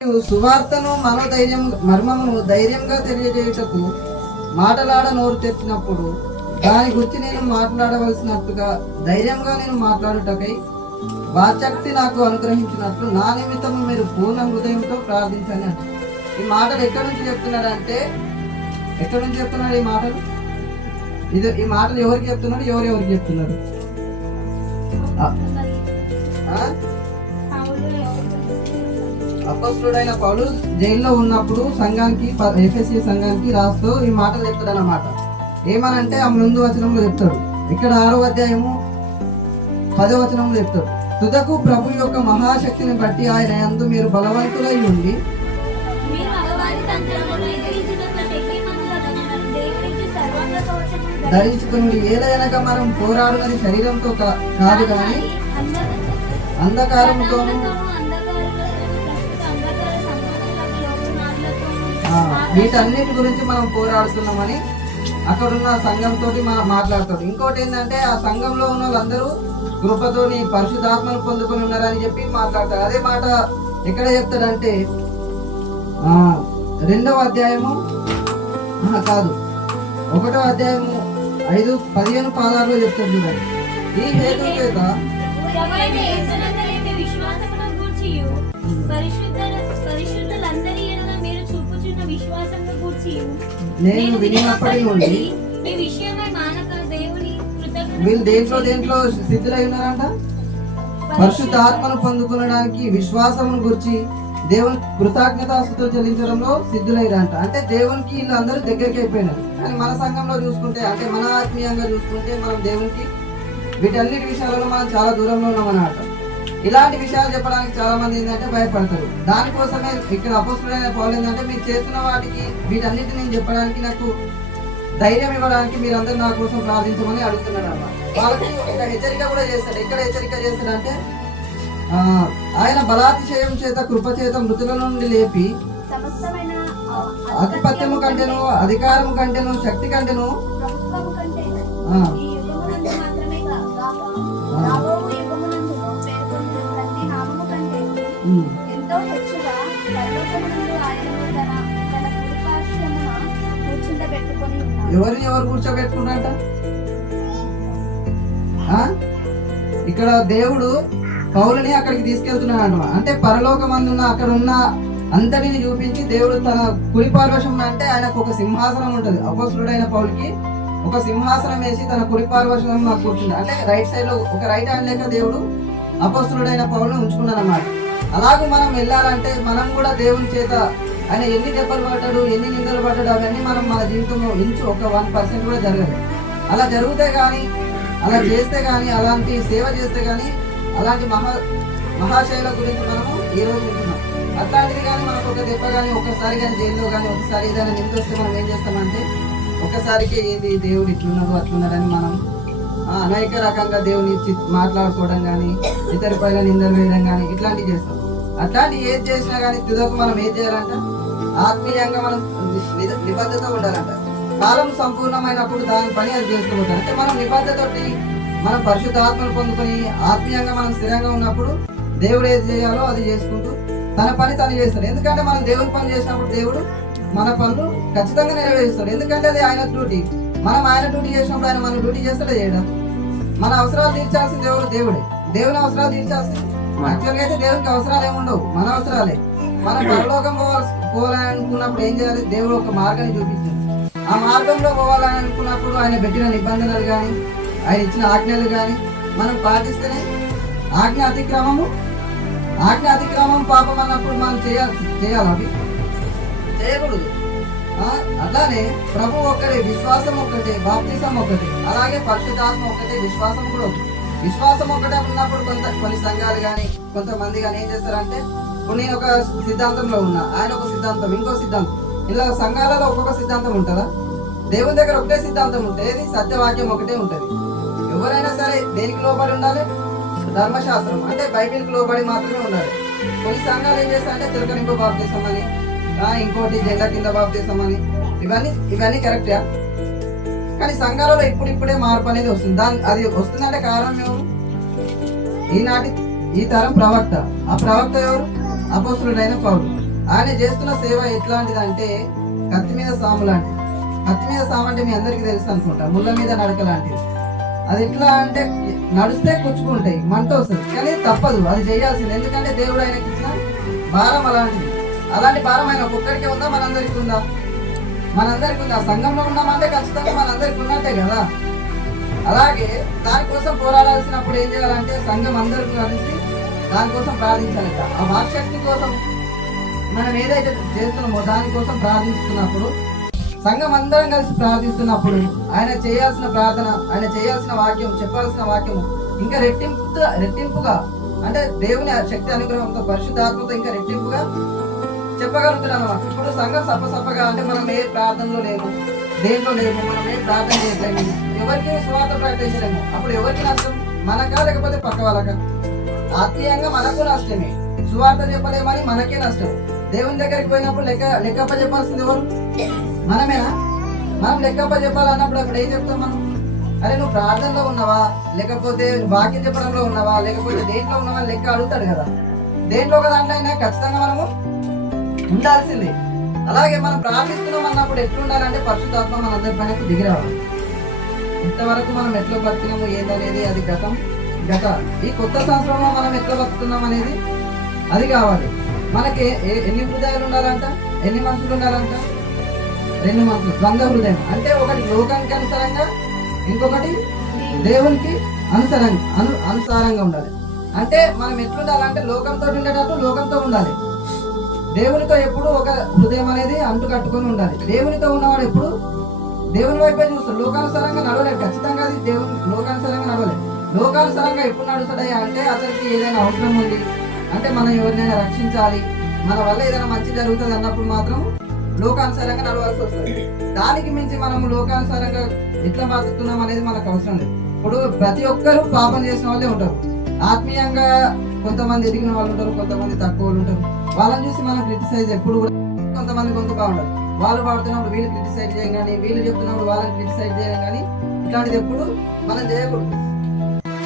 సువార్తను మనోధైర్యం మర్మమును ధైర్యంగా తెలియజేయుటకు మాటలాడ నోరు తెచ్చినప్పుడు దాని గురించి నేను మాట్లాడవలసినట్టుగా ధైర్యంగా నేను మాట్లాడుటకై వాక్శక్తి నాకు అనుగ్రహించినట్లు నా నిమిత్తము మీరు పూర్ణ హృదయంతో ప్రార్థించండి. ఈ మాటలు ఎక్కడి నుంచి చెప్తున్నాడంటే, ఎక్కడి నుంచి చెప్తున్నాడు ఈ మాటలు? ఈ మాటలు ఎవరికి చెప్తున్నాడు, ఎవరెవరికి చెప్తున్నారు? అపొస్తలుడైన పౌలు జైల్లో ఉన్నప్పుడు సంఘానికి, ఎఫెసీ సంఘానికి రాస్తూ ఈ మాటలు చెప్తాడు అన్నమాట. ఏమనంటే ఆ ముందు వచనంలో చెప్తాడు, ఇక్కడ 6వ అధ్యాయము 10వ వచనంలో చెప్తాడు, తుదకు ప్రభు యొక్క మహాశక్తిని బట్టి ఆయన యందు మీరు బలవంతులై ఉండి ధరించుకుని ఏదైనా మనం పోరాడునది శరీరంతో కాదు కానీ అంధకారముతోనూ వీటన్నిటి గురించి మనం పోరాడుతున్నామని అక్కడున్న సంఘంతో మనం మాట్లాడతాడు. ఇంకోటి ఏంటంటే ఆ సంఘంలో ఉన్న వాళ్ళందరూ కృపతోని పరిశుద్ధాత్మను పొందుకొని ఉన్నారని చెప్పి మాట్లాడతారు. అదే మాట ఎక్కడ చెప్తాడంటే 2వ అధ్యాయము కాదు 1వ అధ్యాయము 5:15 పాదాల్లో చెప్తాడు చూడండి. ఈ హేతు చేత నేను వినినప్పటి నుండి వీళ్ళు దేంట్లో సిద్ధులై ఉన్నారంట, పరిశుద్ధాత్మను పొందుకునడానికి విశ్వాసమును గురించి దేవుని కృతజ్ఞతాస్తుతులు చెల్లించడంలో సిద్ధులైరంట. అంటే దేవునికి వీళ్ళందరూ దగ్గరికి అయిపోయినారు. కానీ మన సంఘంలో చూసుకుంటే, అంటే మన ఆత్మీయంగా చూసుకుంటే, మనం దేవునికి వీటన్నిటి విషయాలలో మనం చాలా దూరంలో ఉన్నామన్నమాట. ఇలాంటి విషయాలు చెప్పడానికి చాలా మంది ఏంటంటే భయపడతారు. దానికోసమే ఇక్కడ అపొస్తలుడైన పౌలు ఏంటంటే, మీరు చేస్తున్న వాటికి వీటన్నిటి నేను చెప్పడానికి నాకు ధైర్యం ఇవ్వడానికి మీరందరూ నా కోసం ప్రార్థించమని అడుగుతున్నాడు అన్నమాట. వాళ్ళకి ఒక హెచ్చరిక కూడా చేస్తాడు. ఎక్కడ హెచ్చరిక చేస్తాడంటే, ఆయన బలాతిశయం చేత కృప చేత మృతుల నుండి లేపి ఆధిపత్యము కంటేను అధికారము కంటేను శక్తి కంటేను ఎవరు కూర్చోబెట్టుకున్నారట? ఇక్కడ దేవుడు పౌలుని అక్కడికి తీసుకెళ్తున్నాడు అన్నమాట. అంటే పరలోకమందున్న అక్కడ ఉన్న అంతటిని చూపించి దేవుడు తన కుడి పార్వశం, అంటే ఆయనకు ఒక సింహాసనం ఉంటుంది. అపొస్తలుడైన పౌలుకి ఒక సింహాసనం వేసి తన కుడి పార్వశం కూర్చుంది. అంటే రైట్ సైడ్ లో ఒక రైట్ హ్యాండ్ లేక దేవుడు అపొస్తలుడైన పౌలుని ఉంచుకున్నాడు అన్నమాట. అలాగే మనం వెళ్ళాలంటే మనం కూడా దేవుని చేత ఆయన ఎన్ని దెబ్బలు పడ్డాడు, ఎన్ని నిందలు పడ్డాడు, అవన్నీ మనం మన జీవితంలో ఇంచు ఒక 1% కూడా జరగదు. అలా జరిగితే కానీ, అలా చేస్తే కానీ, అలాంటి సేవ చేస్తే కానీ, అలాంటి మహాశైల గురించి మనము ఈ రోజు వింటున్నాం. అట్లాంటిది కానీ మనకు ఒక దెబ్బ కానీ, ఒక్కసారి కానీ జైల్లో కానీ, ఒకసారి ఏదైనా నింద వస్తే మనం ఏం చేస్తామంటే, ఒక్కసారికి ఏంది దేవుడు ఇట్లున్నాడు అట్లున్నాడని మనం అనేక రకంగా దేవుని మాట్లాడుకోవడం కానీ, ఇతరి పైన నిందలు వేయడం కానీ ఇట్లాంటివి చేస్తాం. అట్లాంటి ఏది చేసినా కానీ తుదకు మనం ఏం చేయాలంట, ఆత్మీయంగా మనం నిబద్ధత ఉండాలంట. కాలం సంపూర్ణమైనప్పుడు దాని పని అది చేసుకోవచ్చు. అంటే మనం నిబద్ధతోటి మనం పరిశుద్ధాత్మను పొందుకొని ఆత్మీయంగా మనం స్థిరంగా ఉన్నప్పుడు దేవుడు ఏది చేయాలో అది చేసుకుంటూ తన పని తను చేస్తాడు. ఎందుకంటే మనం దేవుని పని చేసినప్పుడు దేవుడు మన పనులు ఖచ్చితంగా నెరవేరుస్తాడు. ఎందుకంటే అది ఆయన డ్యూటీ. మనం ఆయన డ్యూటీ చేసినప్పుడు ఆయన మన డ్యూటీ చేస్తాడే చేయడం. మన అవసరాలు తీర్చాల్సింది దేవుడే. దేవుని అవసరాలు తీర్చాల్సింది యాక్చువల్గా అయితే దేవునికి అవసరాలు ఏముండవు, మన అవసరాలే. మనం పరలోకం పోవాలని అనుకున్నప్పుడు ఏం చేయాలి? దేవుడు ఒక మార్గాన్ని చూపించాడు. ఆ మార్గంలో పోవాలని అనుకున్నప్పుడు ఆయన పెట్టిన నిబంధనలు కానీ, ఆయన ఇచ్చిన ఆజ్ఞలు కానీ మనం పాటిస్తేనే ఆజ్ఞ అతిక్రమం పాపం అన్నప్పుడు మనం చేయాలి అవి చేయకూడదు. అట్లానే ప్రభు ఒక్కటే, విశ్వాసం ఒక్కటే, బాప్తిసం ఒక్కటే, అలాగే పరిశుద్ధాత్మ ఒక్కటే, విశ్వాసం కూడా ఒకటి. విశ్వాసం ఒక్కటే ఉన్నప్పుడు కొన్ని సంఘాలు కానీ కొంతమంది కానీ ఏం చేస్తారంటే, నేను ఒక సిద్ధాంతంలో ఉన్నా, ఆయన ఒక సిద్ధాంతం, ఇంకో సిద్ధాంతం, ఇలా సంఘాలలో ఒక్కొక్క సిద్ధాంతం ఉంటుందా? దేవుని దగ్గర ఒకటే సిద్ధాంతం ఉంటుంది, సత్యవాక్యం ఒకటే ఉంటుంది. ఎవరైనా సరే దేనికి లోబడి ఉండాలి? ధర్మశాస్త్రం అంటే బైబిల్కి లోబడి మాత్రమే ఉండాలి. కొన్ని సంఘాలు ఏం చేస్తారంటే తిరగనింకో బాప్తిసం అని, ఇంకోటి జెండా కింద బాప్తిసం అని, ఇవన్నీ కరెక్టా? కానీ సంఘాలలో ఇప్పుడిప్పుడే మార్పు అనేది వస్తుంది. అది వస్తుందంటే కారణం ఏమో ఈనాటి ఈ తరం ప్రవక్త. ఆ ప్రవక్త ఎవరు? అపోస్తలుడైన పౌలు. ఆయన చేస్తున్న సేవ ఎట్లాంటిది అంటే కత్తి మీద సాము లాంటిది. కత్తి మీద సాము అంటే మీ అందరికీ తెలుసు అనుకుంటా, ముళ్ళ మీద నడక లాంటిది. అది ఎట్లా అంటే నడిస్తే కూర్చుకుంటాయి, మంట వస్తుంది, కానీ తప్పదు, అది చేయాల్సింది. ఎందుకంటే దేవుడు ఆయనకి ఇచ్చిన భారం అలాంటిది. అలాంటి భారం ఆయన ఒక్కడికే ఉందా, మనందరికీ ఉందా? మనందరికీ ఉంది. ఆ సంఘంలో ఉన్నామంటే ఖచ్చితంగా మనందరికీ ఉన్నట్టే కదా. అలాగే దానికోసం పోరాడాల్సినప్పుడు ఏం చేయాలంటే సంఘం అందరికీ కలిసి దానికోసం ప్రార్థించాలి. ఆ వాక్శక్తి కోసం మనం ఏదైతే చేస్తున్నామో దానికోసం ప్రార్థిస్తున్నప్పుడు, సంఘం అందరం కలిసి ప్రార్థిస్తున్నప్పుడు ఆయన చేయాల్సిన ప్రార్థన, ఆయన చేయాల్సిన వాక్యం, చెప్పాల్సిన వాక్యం ఇంకా రెట్టింపుగా అంటే దేవుని శక్తి అనుగ్రహంతో పరిశుద్ధాత్మతో ఇంకా రెట్టింపుగా చెప్పగలుగుతున్నాం. ఇప్పుడు సంఘం సప్పగా అంటే మనం ఏ ప్రార్థనలో లేము, దేంట్లో లేము, మనం ఏ ప్రార్థన చేయలేము, ఎవరికి స్వార్థ ప్రకటించలేము. అప్పుడు ఎవరికి నష్టం? మనకా లేకపోతే పక్క వాళ్ళకా? ఆత్మీయంగా మనకు నష్టమే. సువార్త చెప్పలేమని మనకే నష్టం. దేవుని దగ్గరికి పోయినప్పుడు లెక్కప్ప చెప్పాల్సింది ఎవరు? మనమేనా? మనం లెక్కప్ప చెప్పాలన్నప్పుడు అప్పుడు ఏం చెప్తాం మనం? అరే నువ్వు ప్రార్థనలో ఉన్నావా, లేకపోతే వాక్యం చెప్పడంలో ఉన్నావా, లేకపోతే దేంట్లో ఉన్నావా లెక్క అడుగుతాడు కదా. దేంట్లో ఒక దాంట్లో అయినా ఖచ్చితంగా మనము ఉండాల్సిందే. అలాగే మనం ప్రార్థిస్తున్నాం అన్నప్పుడు ఎట్లుండాలంటే పరిశుద్ధాత్మ మనందరి పైన దిగి రావాలి. ఇంతవరకు మనం ఎట్లా బతికినాము ఏదనేది అది గతం. ఈ కొత్త సంవత్సరంలో మనం ఎట్లా బతుకుతున్నాం అనేది అది కావాలి. మనకి ఎన్ని హృదయాలు ఉండాలంట, ఎన్ని మనసులు ఉండాలంట? 2 మనసులు, ద్వంద్వ హృదయం. అంటే ఒకటి లోకానికి అనుసారంగా, ఇంకొకటి దేవునికి అనుసారంగా ఉండాలి. అంటే మనం ఎట్లుండాలంటే లోకంతో ఉండేటట్టు లోకంతో ఉండాలి. దేవునితో ఎప్పుడు ఒక హృదయం అనేది అంటు కట్టుకొని ఉండాలి. దేవునితో ఉన్నవాడు ఎప్పుడు దేవుని వైపే చూస్తాడు. లోకానుసారంగా నడవలేదు. ఖచ్చితంగా అది దేవుని లోకానుసారంగా నడవలేదు. లోకానుసారంగా ఎప్పుడు నడుస్తాడయ్యా అంటే అతనికి ఏదైనా అవసరం ఉంది అంటే మనం ఎవరినైనా రక్షించాలి, మన వల్ల ఏదైనా మంచి జరుగుతుంది అన్నప్పుడు మాత్రం లోకానుసారంగా నడవాల్సి వస్తుంది. దానికి మించి మనము లోకానుసారంగా ఎట్లా బతుకుతున్నాం అనేది మనకు అవసరం లేదు. ఇప్పుడు ప్రతి ఒక్కరూ పాపం చేసిన వాళ్ళే ఉంటారు. ఆత్మీయంగా కొంతమంది ఎదిగిన వాళ్ళు ఉంటారు, కొంతమంది తక్కువ వాళ్ళు ఉంటారు. వాళ్ళని చూసి మనం క్రిటిసైజ్ ఎప్పుడు కూడా, కొంతమంది కొంత బాగుండదు. వాళ్ళు పాడుతున్నప్పుడు వీళ్ళు క్రిటిసైజ్ చేయం కానీ, వీళ్ళు చెప్తున్నప్పుడు వాళ్ళని క్రిటిసైజ్ చేయం కానీ, ఇట్లాంటిది ఎప్పుడు మనం చేయకూడదు.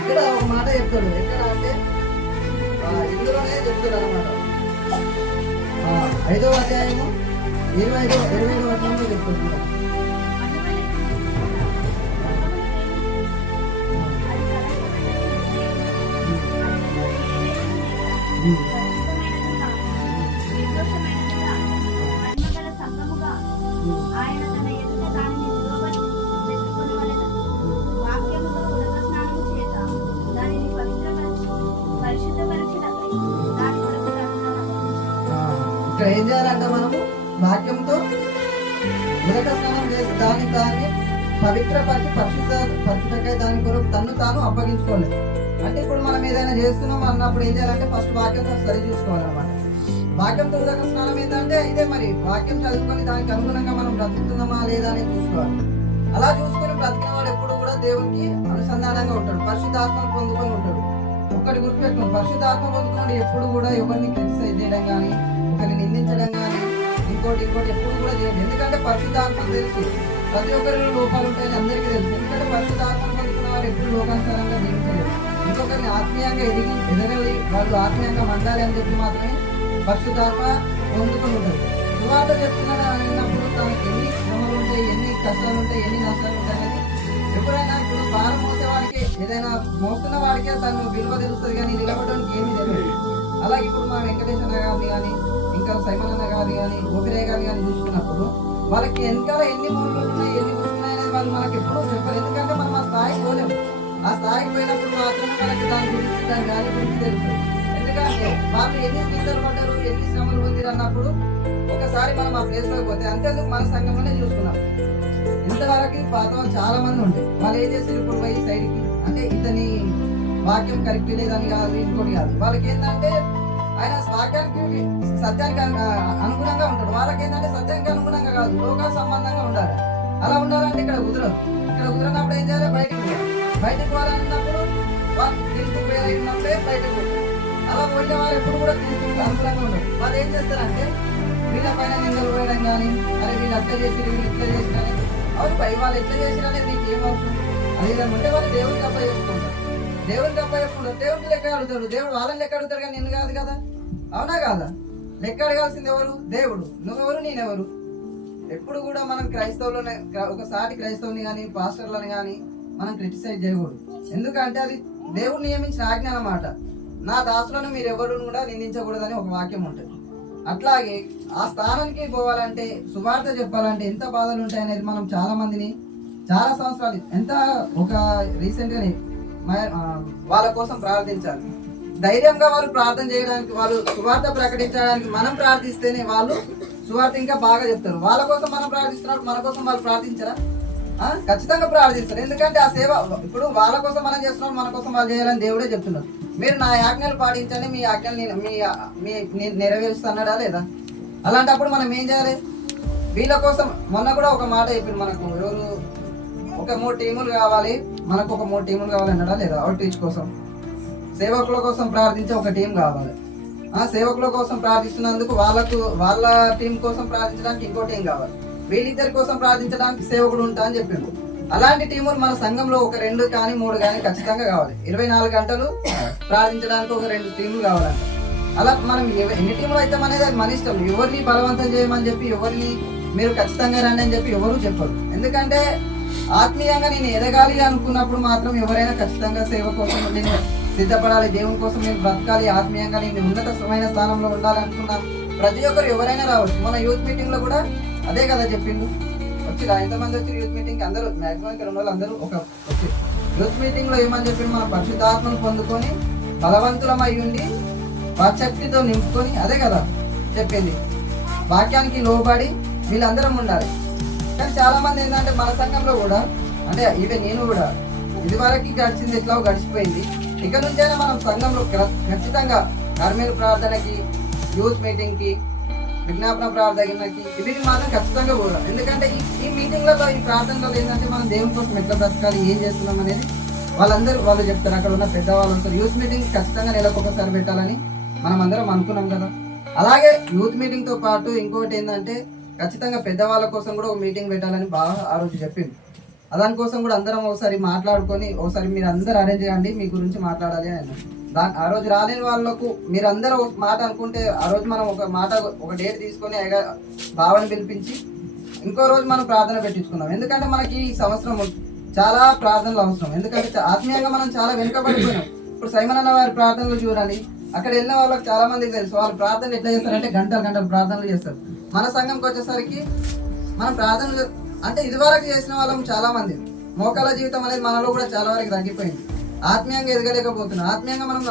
ఇక్కడ ఒక మాట చెప్తాడు, ఎక్కడ అంటే ఇందులోనే చెప్తాడు అనమాట. 5వ అధ్యాయము 25వ వచనంలో చెప్తాడు. ఇక్కడ ఏం చేయాలంటే మనము వాక్యంతో ఉదక స్నానం చేసి దాన్ని పవిత్రపరిచి పరిశుద్ధపరచుటకై దాని కొరకు తన్ను తాను అప్పగించుకోలేదు. అంటే ఇప్పుడు మనం ఏదైనా చేస్తున్నాం అన్నప్పుడు ఏం చేయాలంటే ఫస్ట్ వాక్యంతో సరి చూసుకోవాలన్నమాట. వాక్యంతో ఉదక స్నానం ఏంటంటే ఇదే, మరి వాక్యం చదువుకొని దానికి అనుగుణంగా మనం బ్రతుకుతున్నామా లేదా అనేది చూసుకోవాలి. అలా చూసుకొని బ్రతికిన వాడు ఎప్పుడు కూడా దేవునికి అనుసంధానంగా ఉంటాడు, పరిశుద్ధాత్మను పొందుకొని ఉంటాడు. ఒకటి గుర్తుపెట్టుకోండి, పరిశుద్ధాత్మ పొందుకొని ఎప్పుడు కూడా ఎవరిని క్రిటిసైజ్ చేయడం కానీ, ఒకరిని నిందించడం కానీ, ఇంకోటి ఎప్పుడు కూడా చేయండి. ఎందుకంటే పరిశుద్ధాత్మ తెలుసు ప్రతి ఒక్కరిలో లోపాలు ఉంటాయని అందరికీ తెలుసు. ఎందుకంటే పరిశుద్ధాత్మను పొందుకున్న వారు ఎప్పుడు లోకానుసారంగా జీవించలేదు. ఇంకొకరిని ఆత్మీయంగా ఎదగలి వాళ్ళు ఆత్మీయంగా మండాలి అని చెప్పి మాత్రమే పరిశుద్ధాత్మ పొందుకొని ఉంటుంది. సువార్త చెప్తున్నాడు అన్నప్పుడు తనకి ఎన్ని శ్రమలు ఉంటాయి, ఎన్ని కష్టాలు ఉంటాయి, ఎన్ని నష్టాలు ఉంటాయి అనేది ఎప్పుడైనా ఇప్పుడు భారం మోసేవాడికి, ఏదైనా మోస్తున్న వాడికే తను విలువ తెలుస్తుంది కానీ నిలబడడానికి ఏమీ తెలియదు. అలాగే ఇప్పుడు మా వెంకటేశ్వర గారిని కానీ, ఇంకా సైమన్ అన్న గారిని కానీ, ఓపిరే గారిని కానీ చూసుకున్నప్పుడు వాళ్ళకి వెనకాల ఎన్ని మూలలు ఉన్నాయి, ఎన్ని కూర్చున్నాయి అనేది వాళ్ళు మనకి ఎప్పుడూ చెప్పారు. ఎందుకంటే మనం ఆ స్థాయికి పోలేము. ఆ స్థాయికి పోయినప్పుడు మాత్రమే మనకి దాని గురించి, దాని గాలి గురించి తెలుస్తుంది. ఎందుకంటే వాళ్ళు ఎన్ని నిందలు పడ్డారు, ఎన్ని శ్రమలు పొందిరు అన్నప్పుడు ఒకసారి మనం ఆ ప్లేస్లోకి పోతే అంతేందుకు మన సంఘంలోనే చూసుకున్నాం. ఇంతవరకు పాత చాలా మంది ఉండే వాళ్ళు ఏం చేస్తారు, ఇప్పుడు పోయి సైడ్కి అంటే ఇతని వాక్యం కరెక్ట్ లేదని కాదు, ఇంకోటి కాదు. వాళ్ళకి ఏంటంటే ఆయన వాక్యానికి సత్యానికి అనుగుణంగా ఉంటాడు. వాళ్ళకి ఏంటంటే సత్యానికి అనుగుణంగా కాదు, లోక సంబంధంగా ఉండాలి. అలా ఉండాలంటే ఇక్కడ కుదరదు. ఇక్కడ కుదరనప్పుడు ఏం చేయాలి, బయటికి పోవాలన్నప్పుడు వాళ్ళు తీసుకుపోయినప్పుడే బయటకు పోతారు. అలా పోయిన వాళ్ళు ఎప్పుడు కూడా తీసుకు అనుకూలంగా ఉండదు. వాళ్ళు ఏం చేస్తారంటే వీళ్ళ పైన నిందలు పోయడం కానీ, అరే వీళ్ళు అట్లా చేసి వీళ్ళు ఇట్లా చేసి కానీ, అవును పై వాళ్ళు ఎట్లా చేసిరనేది మీకు ఏమవుతుంది అదేదంటే వాళ్ళు దేవుడికి అప్ప చెప్పుకుంటారు. దేవుడికి అప్ప చెప్పుకుంటారు, దేవుడికి లెక్క అడుగుతాడు. దేవుడు వాళ్ళని లెక్క అడుగుతాడు కానీ నిన్ను కాదు కదా, అవునా కాదా? లెక్క అడగాల్సింది ఎవరు? దేవుడు. నువ్వెవరు, నేనెవరు? ఎప్పుడు కూడా మనం క్రైస్తవులని, ఒక సాటి క్రైస్తవుని కానీ పాస్టర్లని కానీ మనం క్రిటిసైజ్ చేయకూడదు. ఎందుకంటే అది దేవుడు నియమించిన ఆజ్ఞ అన్నమాట. నా దాసులను మీరు ఎవరు కూడా నిందించకూడదని ఒక వాక్యం ఉంటుంది. అట్లాగే ఆ స్థానానికి పోవాలంటే, సువార్త చెప్పాలంటే ఎంత బాధలు ఉంటాయనేది మనం చాలా మందిని చాలా సంవత్సరాలు ఎంత ఒక రీసెంట్గానే వాళ్ళ కోసం ప్రార్థించాలి. ధైర్యంగా వాళ్ళు ప్రార్థన చేయడానికి, వాళ్ళు సువార్త ప్రకటించడానికి మనం ప్రార్థిస్తేనే వాళ్ళు సువార్త ఇంకా బాగా చెప్తారు. వాళ్ళ కోసం మనం ప్రార్థిస్తున్నప్పుడు మన కోసం వాళ్ళు ప్రార్థించరా? ఖచ్చితంగా ప్రార్థిస్తారు. ఎందుకంటే ఆ సేవ ఇప్పుడు వాళ్ళ కోసం మనం చేస్తున్నాం, మన కోసం వాళ్ళు చేయాలని దేవుడే చెప్తున్నారు. మీరు నా ఆజ్ఞలు పాటించండి, మీ ఆజ్ఞలు మీ నెరవేరుస్తున్నాడా లేదా? అలాంటప్పుడు మనం ఏం చేయాలి? వీళ్ళ కోసం మొన్న కూడా ఒక మాట చెప్పింది మనకు, ఎవరు ఒక 3 టీములు కావాలి, మనకు ఒక 3 టీములు కావాలి అన్నాడా లేదా? అవుట్ రీచ్ కోసం, సేవకుల కోసం ప్రార్థించే ఒక టీం కావాలి. సేవకుల కోసం ప్రార్థిస్తున్నందుకు వాళ్ళ టీం కోసం ప్రార్థించడానికి ఇంకో టీం కావాలి. వీళ్ళిద్దరి కోసం ప్రార్థించడానికి సేవకుడు ఉంటా అని చెప్పిండు. అలాంటి టీములు మన సంఘంలో ఒక 2 కానీ 3 కానీ ఖచ్చితంగా కావాలి. 24 గంటలు ప్రార్థించడానికి ఒక 2 టీములు కావాలంట. అలా మనం ఎన్ని టీములు అయితే అనేది అది మన ఇష్టం. ఎవరిని బలవంతం చేయమని చెప్పి, ఎవరిని మీరు ఖచ్చితంగా రండి అని చెప్పి ఎవరు చెప్పరు. ఎందుకంటే ఆత్మీయంగా నేను ఎదగాలి అనుకున్నప్పుడు మాత్రం ఎవరైనా ఖచ్చితంగా సేవ కోసం నేను సిద్ధపడాలి, దేవుని కోసం నేను బ్రతకాలి, ఆత్మీయంగా నేను ఉన్నతమైన స్థానంలో ఉండాలనుకున్నా ప్రతి ఒక్కరు ఎవరైనా రావచ్చు. మన యూత్ మీటింగ్ లో కూడా అదే కదా చెప్పిండు. వచ్చిరా ఎంతమంది వచ్చి యూత్ మీటింగ్? అందరూ మాక్సిమం ఇక్కడ ఉన్న వాళ్ళు అందరూ వచ్చి యూత్ మీటింగ్ లో ఏమని చెప్పిండు? మన పరిశుద్ధాత్మను పొందుకొని బలవంతులమై ఉండి వాక్శక్తితో నింపుకొని, అదే కదా చెప్పింది. వాక్యానికి లోబడి వీళ్ళందరం ఉండాలి. కానీ చాలా మంది ఏంటంటే మన సంఘంలో కూడా, అంటే ఈవెన్ నేను కూడా ఇదివరకు గడిచింది ఎట్లా గడిచిపోయింది. ఇక నుంచైనా మనం సంఘంలో ఖచ్చితంగా కర్మేలు ప్రార్థనకి, యూత్ మీటింగ్కి, విజ్ఞాపన ప్రార్థనకి వీటికి మాత్రం ఖచ్చితంగా పోదాం. ఎందుకంటే ఈ మీటింగ్లలో, ఈ ప్రార్థనలో ఏంటంటే మనం దేవుని కోసం ఎట్లా బ్రతకాలి, ఏం చేస్తున్నాం అనేది వాళ్ళు చెప్తారు. అక్కడ ఉన్న పెద్దవాళ్ళు అంటారు. యూత్ మీటింగ్ ఖచ్చితంగా నెలకొకసారి పెట్టాలని మనం అందరం అనుకున్నాం కదా. అలాగే యూత్ మీటింగ్తో పాటు ఇంకోటి ఏంటంటే ఖచ్చితంగా పెద్దవాళ్ళ కోసం కూడా ఒక మీటింగ్ పెట్టాలని బాగా ఆ రోజు చెప్పింది. దానికోసం కూడా అందరం ఒకసారి మాట్లాడుకొని, ఒకసారి మీరు అందరు అరేంజ్ చేయండి, మీ గురించి మాట్లాడాలి అని. ఆ రోజు రాలేని వాళ్ళకు మీరు అందరూ ఒక మాట అనుకుంటే, ఆ రోజు మనం ఒక డేట్ తీసుకొని బావని పిలిపించి ఇంకో రోజు మనం ప్రార్థన పెట్టించుకున్నాం. ఎందుకంటే మనకి ఈ సంవత్సరం చాలా ప్రార్థనలు అవసరం. ఎందుకంటే ఆత్మీయంగా మనం చాలా వెనుకబడిపోయినాం. ఇప్పుడు సైమన్ అన్న వారి ప్రార్థనలు చూడాలి. అక్కడ వెళ్ళిన వాళ్ళకి చాలా మందికి తెలుసు వాళ్ళు ప్రార్థనలు ఎట్లా చేస్తారంటే గంటలు ప్రార్థనలు చేస్తారు. మన సంఘంకి వచ్చేసరికి మనం ప్రార్థనలు అంటే ఇదివరకు చేసిన వాళ్ళం చాలా మంది, మోకాల జీవితం అనేది మనలో కూడా చాలా వరకు తగ్గిపోయింది. ఆత్మీయంగా ఎదగలేకపోతున్నాం, ఆత్మీయంగా మనం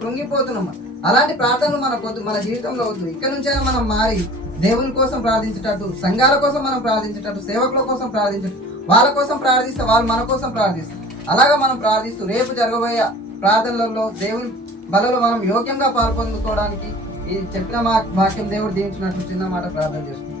కృంగిపోతున్నాం. అలాంటి ప్రార్థనలు మనకు వద్దు, మన జీవితంలో వద్దు. ఇక్కడ నుంచైనా మనం మారి దేవుని కోసం ప్రార్థించేటట్టు, సంఘాల కోసం మనం ప్రార్థించేటట్టు, సేవకుల కోసం ప్రార్థించేటట్టు, వాళ్ళ కోసం ప్రార్థిస్తే వాళ్ళు మన కోసం ప్రార్థిస్తారు. అలాగా మనం ప్రార్థిస్తూ రేపు జరగబోయే ప్రార్థనలలో దేవుని బలలో మనం యోగ్యంగా పాల్పొందుకోవడానికి ఈ చెప్పిన వాక్యం దేవుడు దీవించినట్టు చిన్న మాట ప్రార్థన చేస్తున్నాం.